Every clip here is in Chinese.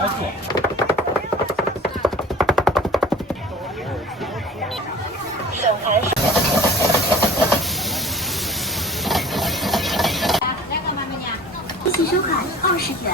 一起收款20元。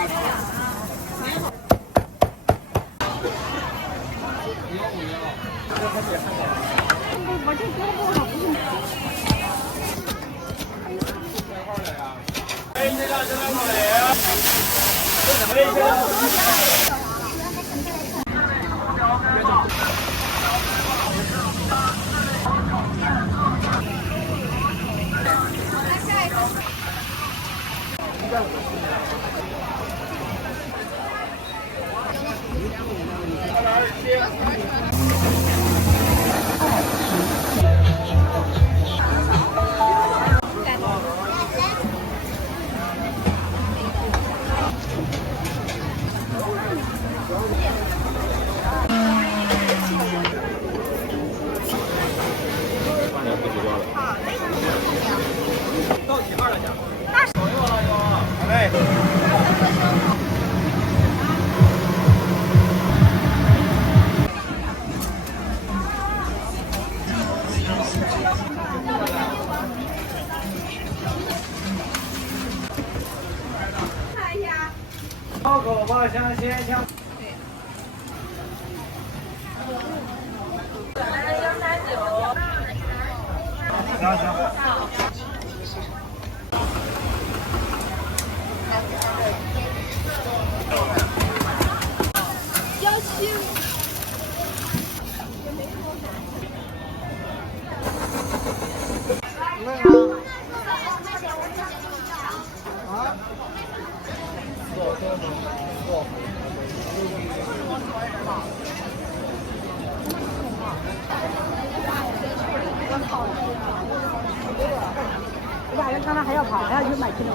烧烤爆香鲜香。晚上刚才还要跑，还要去买鸡肉。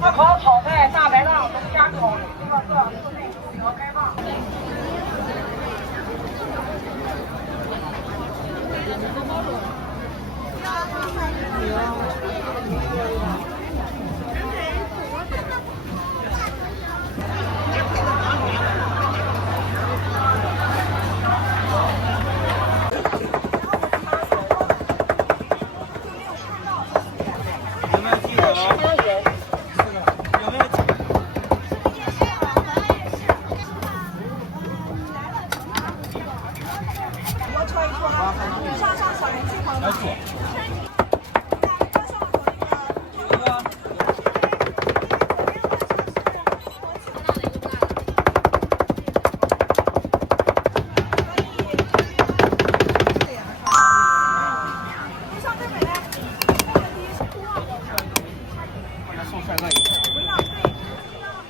烧烤、炒菜、大排档、龙虾口、这个各室内空调开放。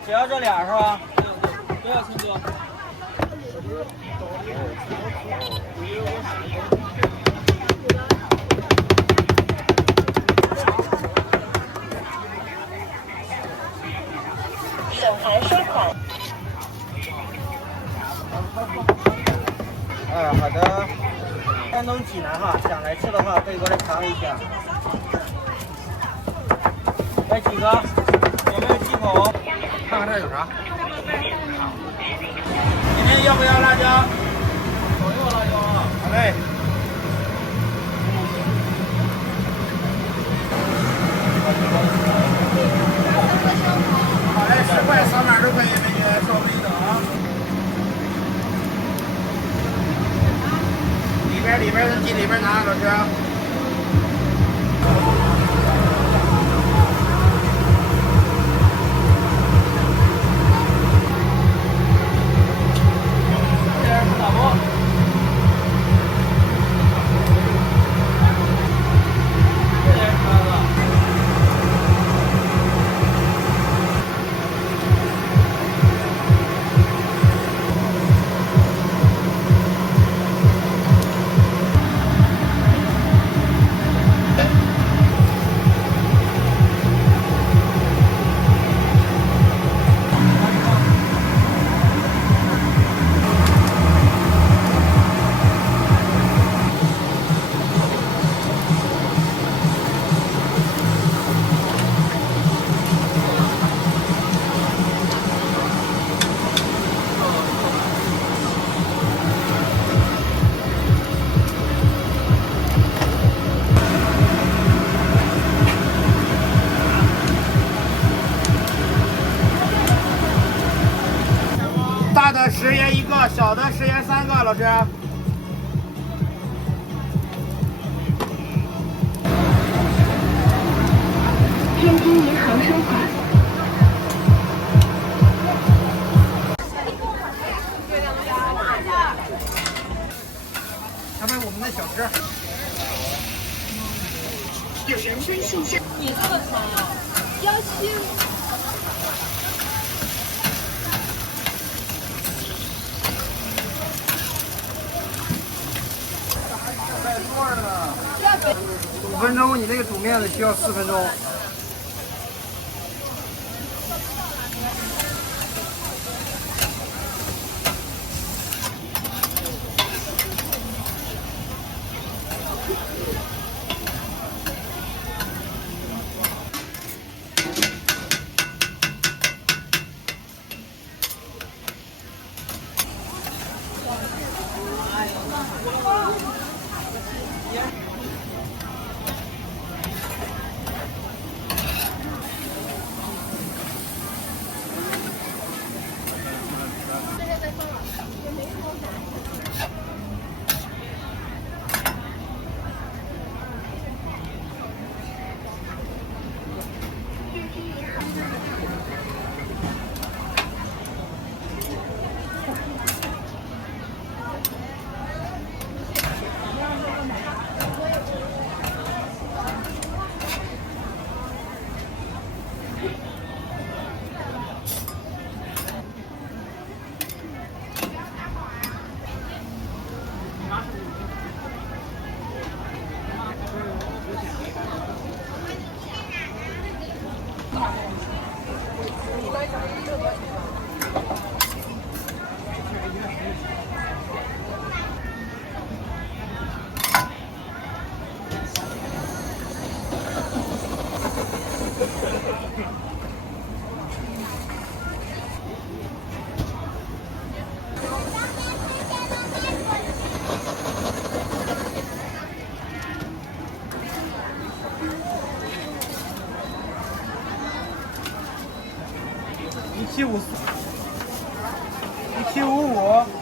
只要这俩是吧？不要青哥。手盘收款。好的。山东济南哈，想来吃的话可以过来尝一下。来几个？有没有鸡口？看看这有啥？今天要不要辣椒？我要辣椒啊。好嘞。好嘞，10块扫码都可以，美女，稍微等啊。里边的鸡里边拿，老师。10元1个，小的10元3个，老师。天津银行收款。他们我们的小吃。有人微信箱。你这个钱17。5分钟，你那个煮面的需要4分钟。1755。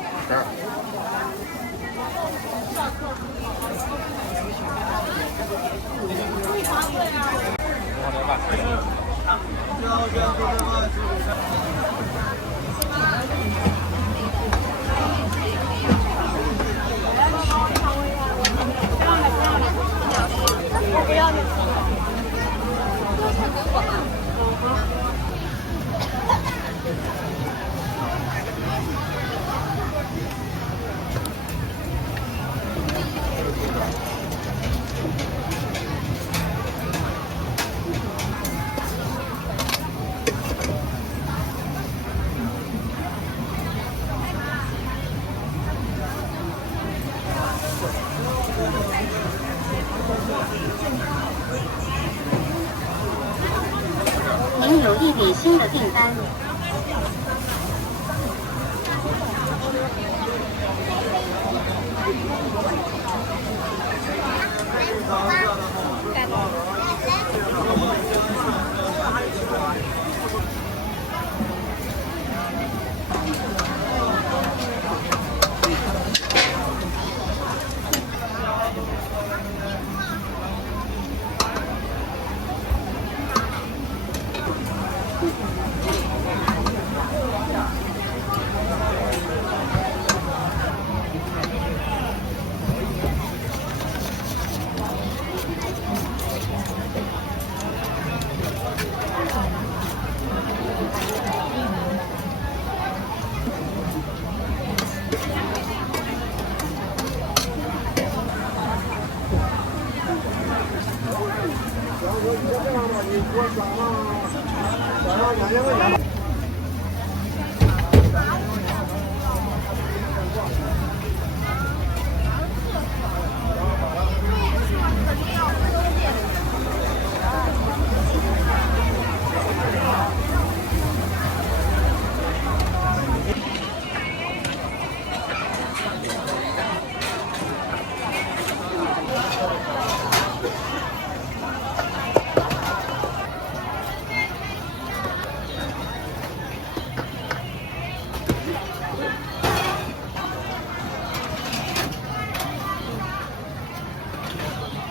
您有一笔新的订单。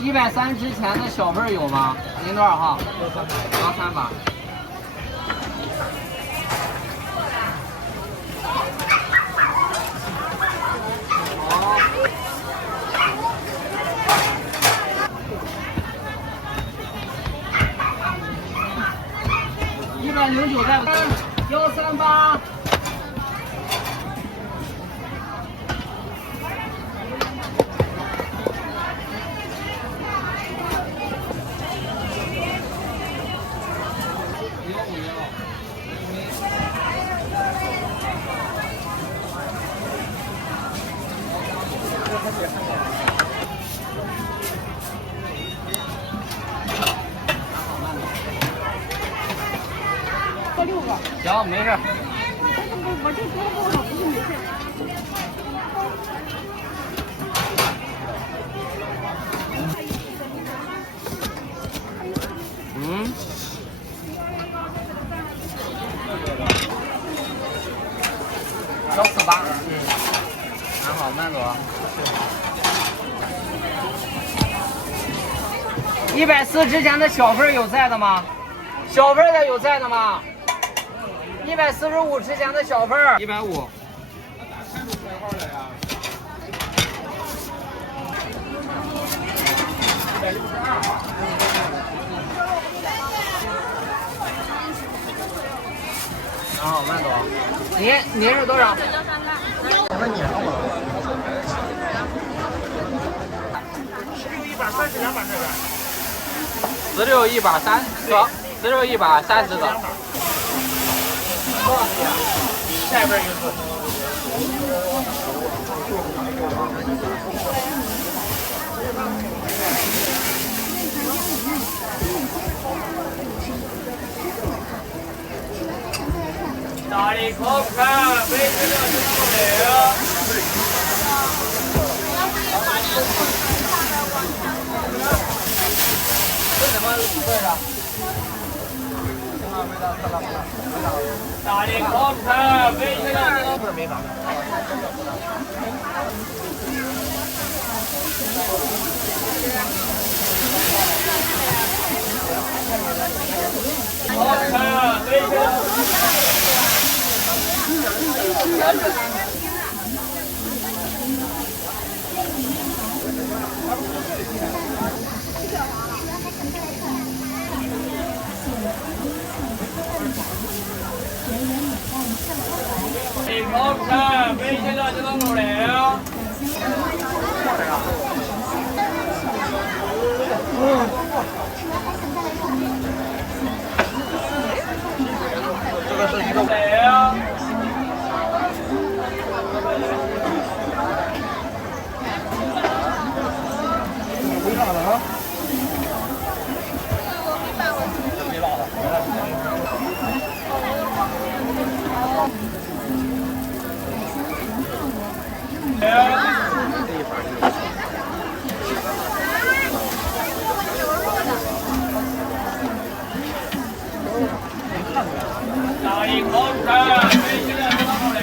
130之前的小份有吗？您多少号？要3把。好。109在138。喝6个。行，没事。我就觉得不好，不是没事。嗯。148。还好，慢走啊。140之前的小份有在的吗？小份的有在的吗？145之前的小份150。然后慢走。您是多少？我问你16一把32把这个。16一把16一把30个。下边一个字。大力口看，没吃到就不了。为什么味道？大力口看，没吃到就不没法。口看，没吃到。你口看，没吃到就不了。这个是一个。回上了啊！没辣的，没大一口看，没吃到就不了。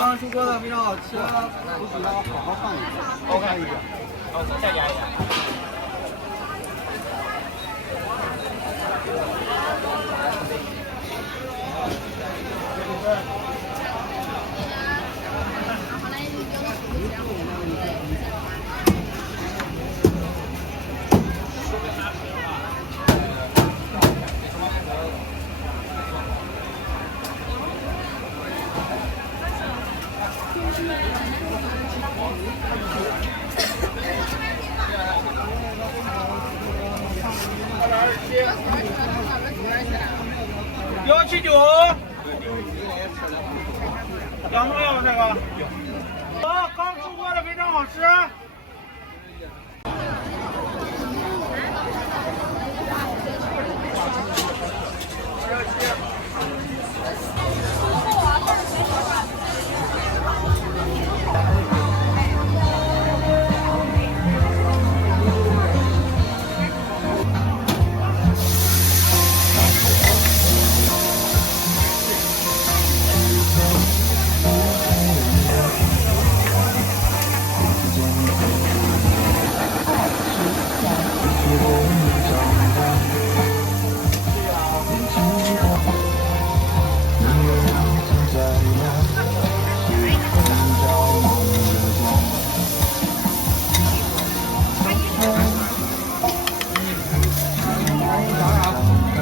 刚出锅的非常好吃，不许要好好放一下，好看一点。好，再加一点。179，羊肉要不这个？好，刚出锅的非常好吃。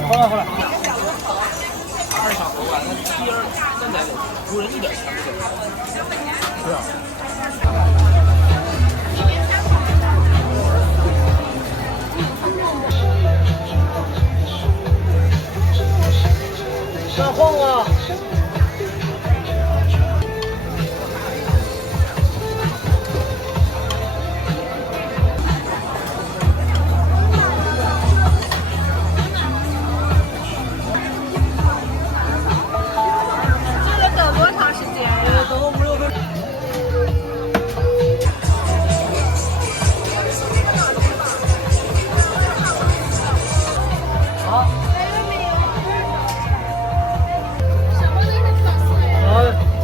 后来，2小口感，那鸡儿现在无人一点钱不给。是啊。再晃晃。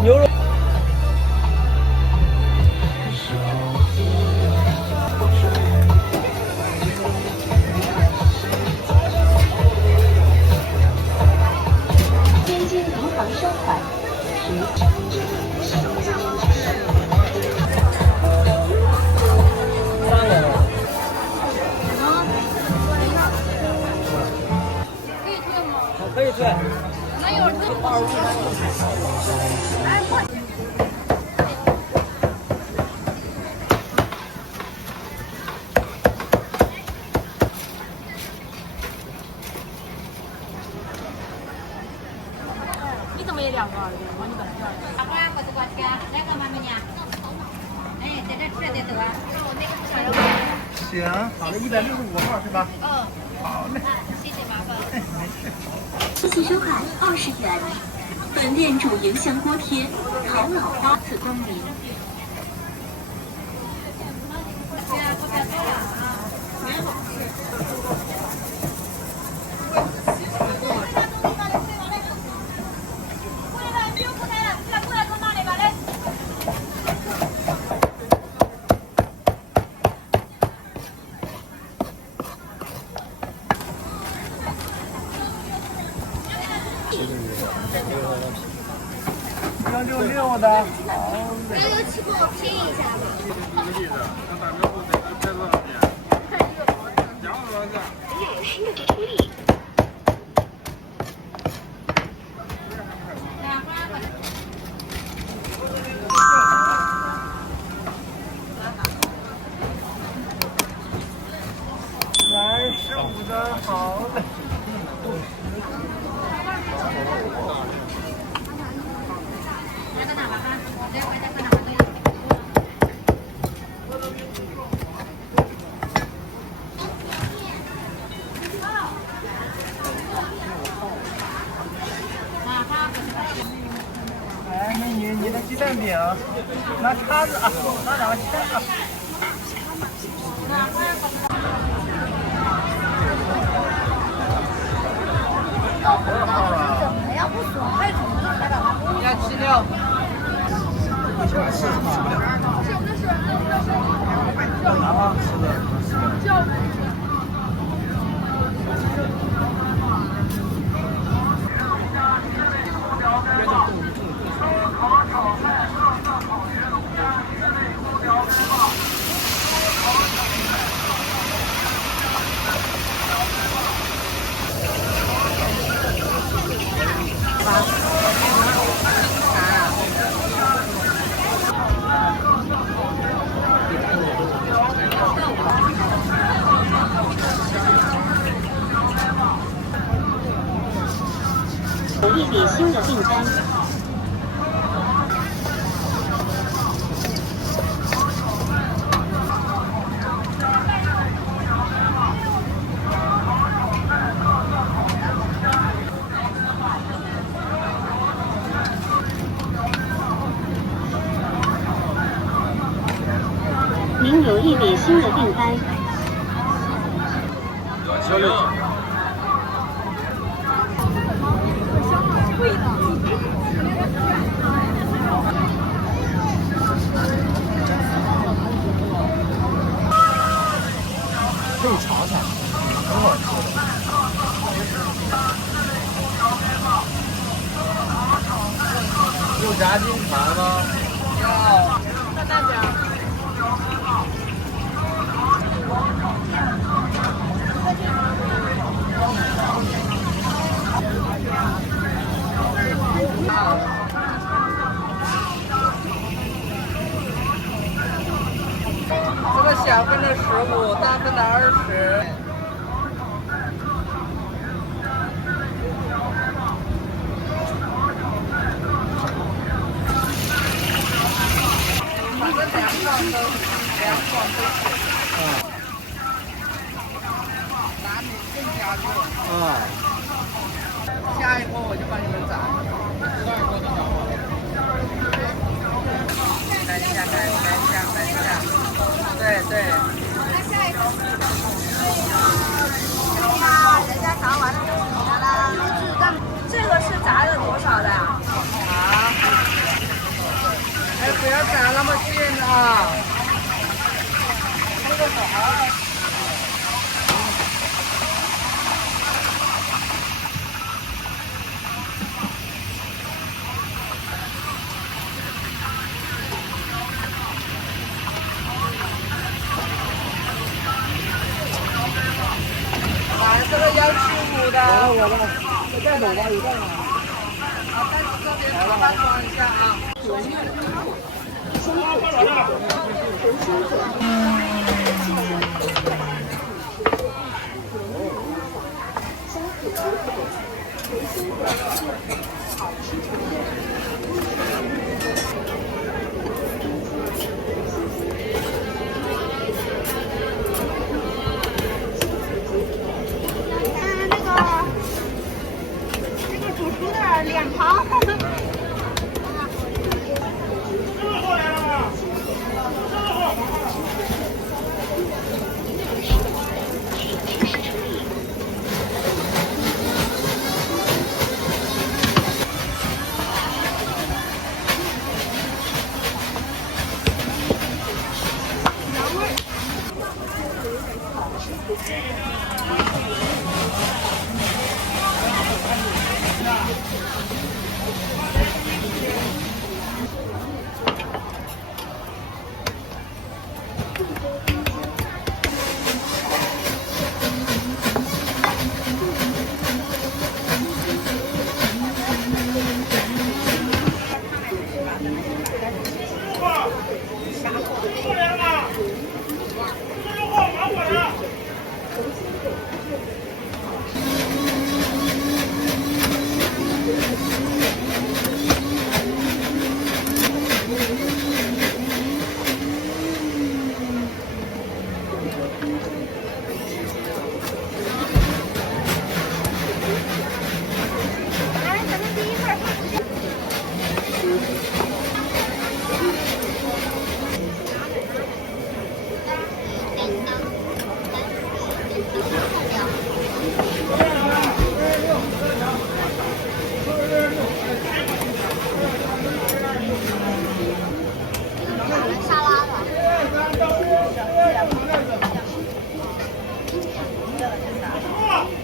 牛肉。天津银行收款可以退。那有人退25。你怎么也2个？我你本来就2个。大花或者瓜子来个嘛，美女？哎，在这吃得得。行，好的，165号是吧？嗯。好嘞。谢谢麻烦。没事。自己收款20元。本店主营香锅贴、烤老花赐光临。166的，好嘞。那有吃过我拼一下吧。来15的，好嘞。来个哪吧哈，这回再看哪吧都有。来，美女，你的鸡蛋饼，拿叉子啊，拿2个签啊。176。有一笔新的订单。您有一笔新的订单。小六。可以尝尝，很好吃的。有炸金盘吗？要。那大家。这个小份的15，大份的20。反正2双都行。拿你更加热。下一波我就帮你们炸。看一下。对。人家炸完了就走了。这个是炸的多少的呀？哎，不要炸那么近啊！这个好。这个要15的。我再走吧，有带吗？好，但是这边麻烦装一下啊。脸庞。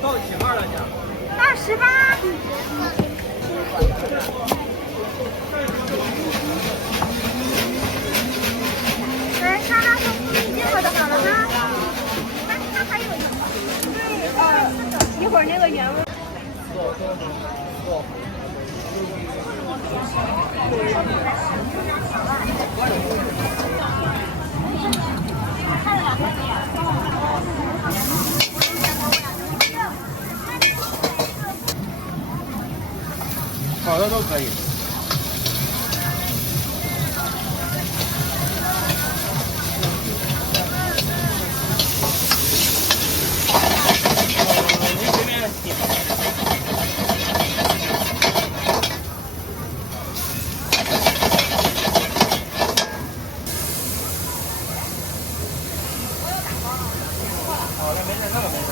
到底几号了？姐28。来，沙拉和蜂蜜结合的好了哈。它还有一个，对，一会儿那个原味。好的都可以。好的，没事，那个没事。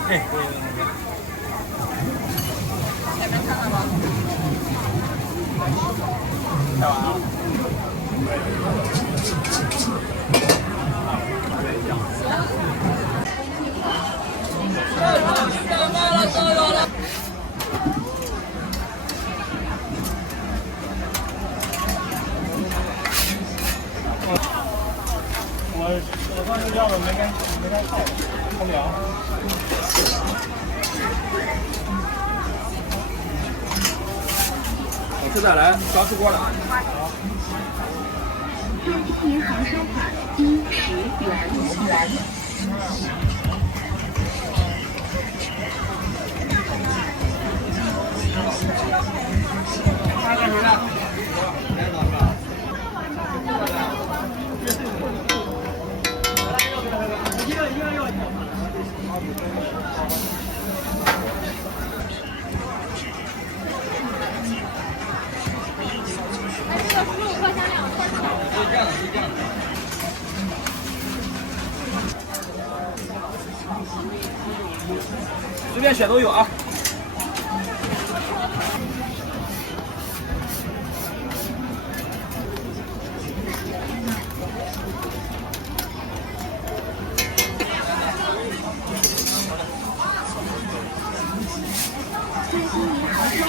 对。太晚了。我上就要了，没该菜，空调。我是再来刷出锅的。中金银行收款10元。他干什么呢？随便选都有啊。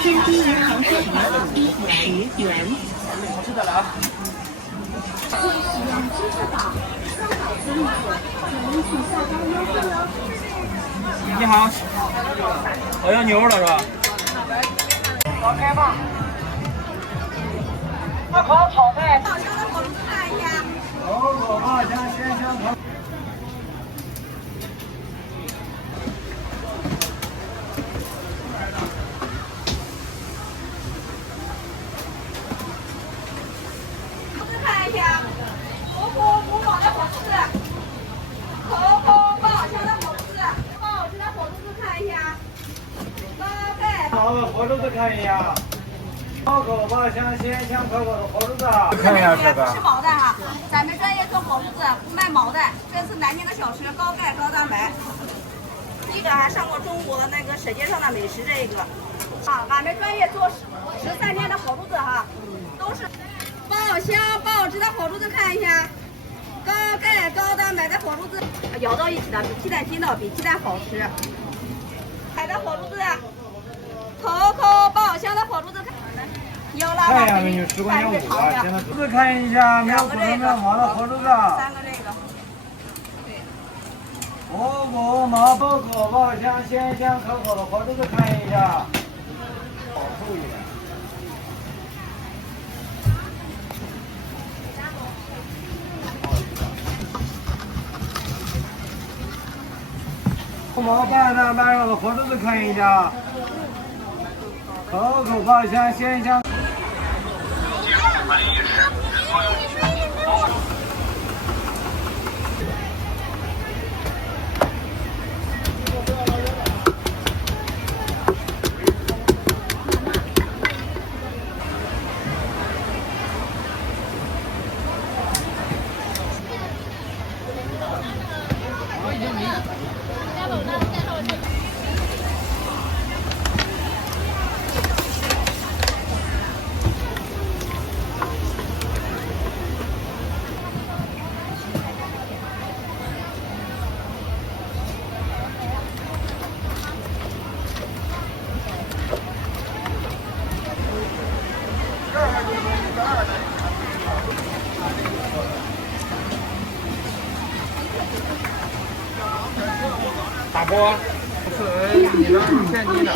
中金银行收款10元。好吃的来啊！使用支付宝、香港子例子，请取下单优惠哦。你好，我要牛肉了是吧？好，开放。那烤炒菜。我爸家鲜香肠。看一下，火锅母网的火兔子，口红爆香的火兔子，爆好吃的火兔子看一下，宝贝。好，火兔子看一下。烤口吧，像鲜香可口的火炉子。看一下这个。吃毛的哈，咱们专业做火炉子，不卖毛的。这是南京的小吃，高钙高蛋白。这个还上过中国那个舌尖上的美食这个。啊，俺们专业做13天的火炉子哈，都是爆香爆汁的火炉子，看一下。高钙高蛋白的火炉子，咬到一起的比鸡蛋筋道比鸡蛋好吃。海的火炉子，口口爆香的火炉子，腰拉看一下美女，10.5块啊！现在炉子看一下，苗圃的苗毛的火炉子。3个这个。火锅麻婆口吧，像鲜香可口的火炉子，看一下。好厚一点。毛拌的卖肉的火炉子看一下，可口爆香鲜香。大锅，是你的现金的。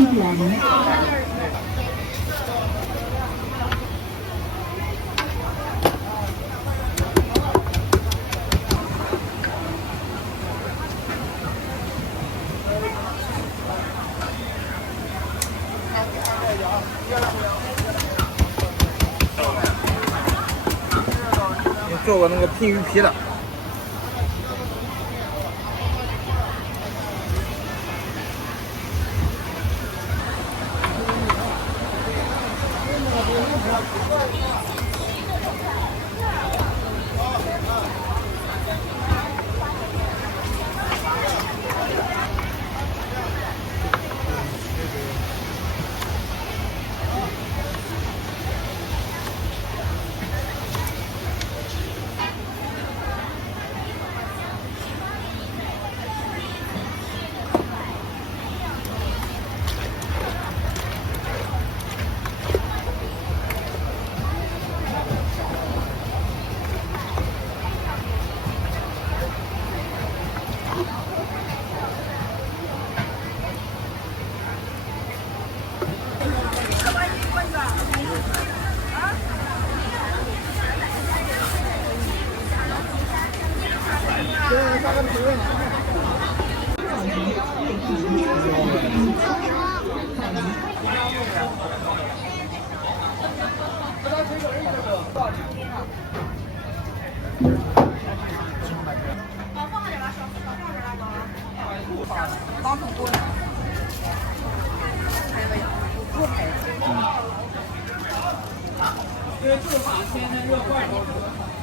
你做过那个拼鱼皮的。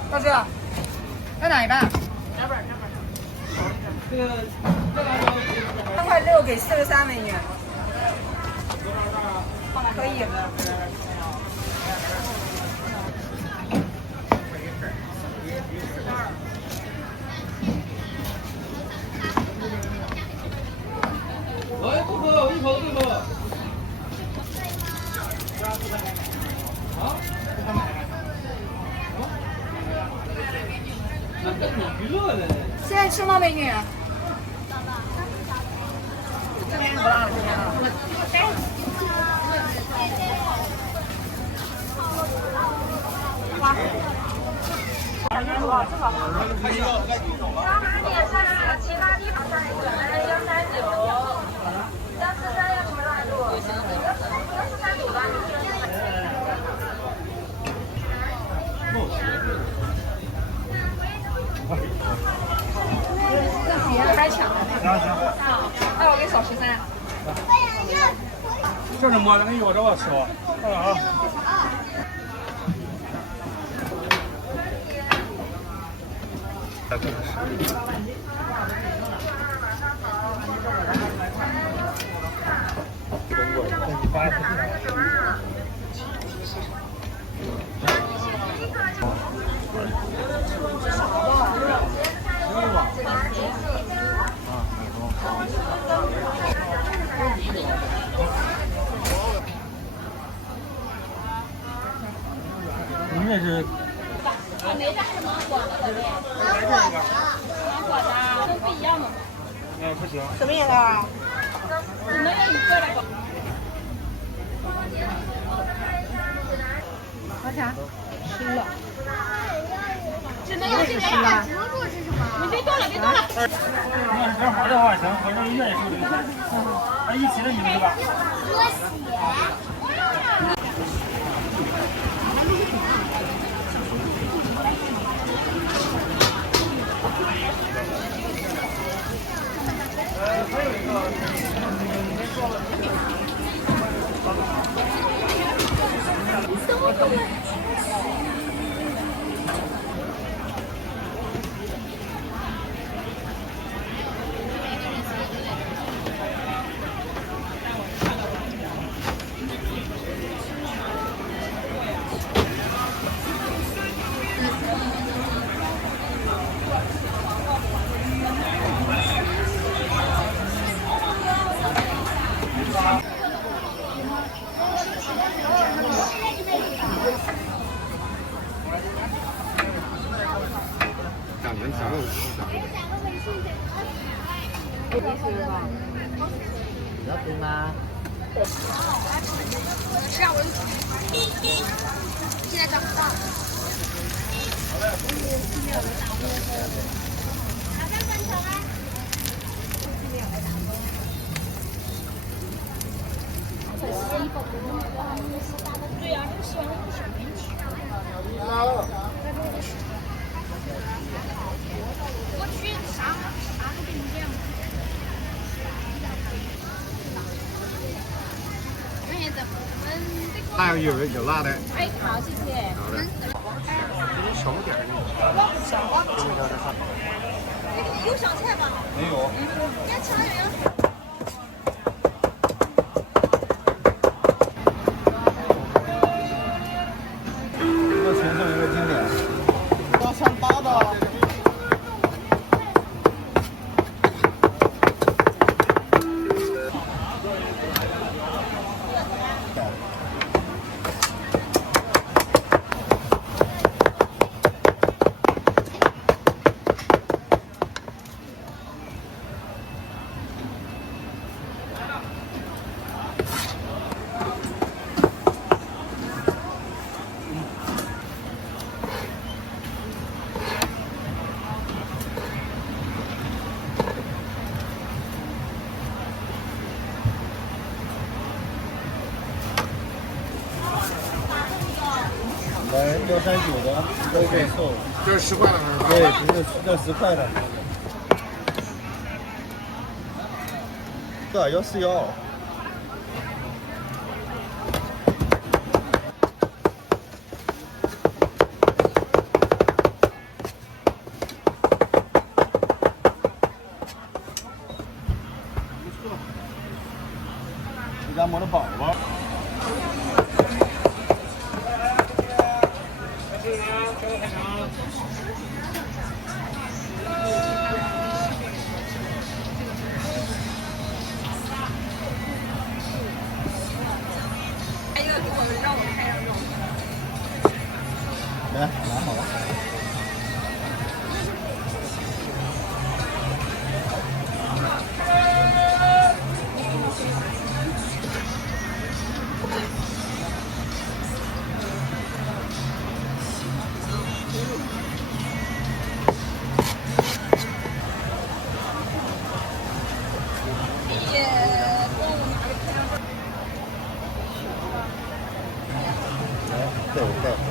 老师，要哪一半？3块6给43美女。可以。来，不喝，一口对不？啊？那跟你娱乐的。现在吃吗，美女？这边不辣了，这边啊。其他地方上139，要43要什么辣度？要43度吧。这比还强。行。那我给少13。这是么子？你要着我吃吧。好了啊。你们这是哪个还是芒果的？芒果的都不一样的。哎不行，什么颜色啊？只能有一个了吧？多少？吃了。只能有这个呀。你别动了，别动了。你要是正好的话行，反正愿意收这个钱。一起的你们是吧？要冰吗？吃啊，我现在找不到。对呀，这希望不是问题。我去啥都给你这样。还有辣的。哎，好，谢谢。好的。有小点儿的。有小菜吗？没有。要吃还有。这个全是一个经典。要上8的。来139的，都可以凑。这是10块的还是？对，这10块的。对，141。你家摸的饱吧？来，拿好了。来，对。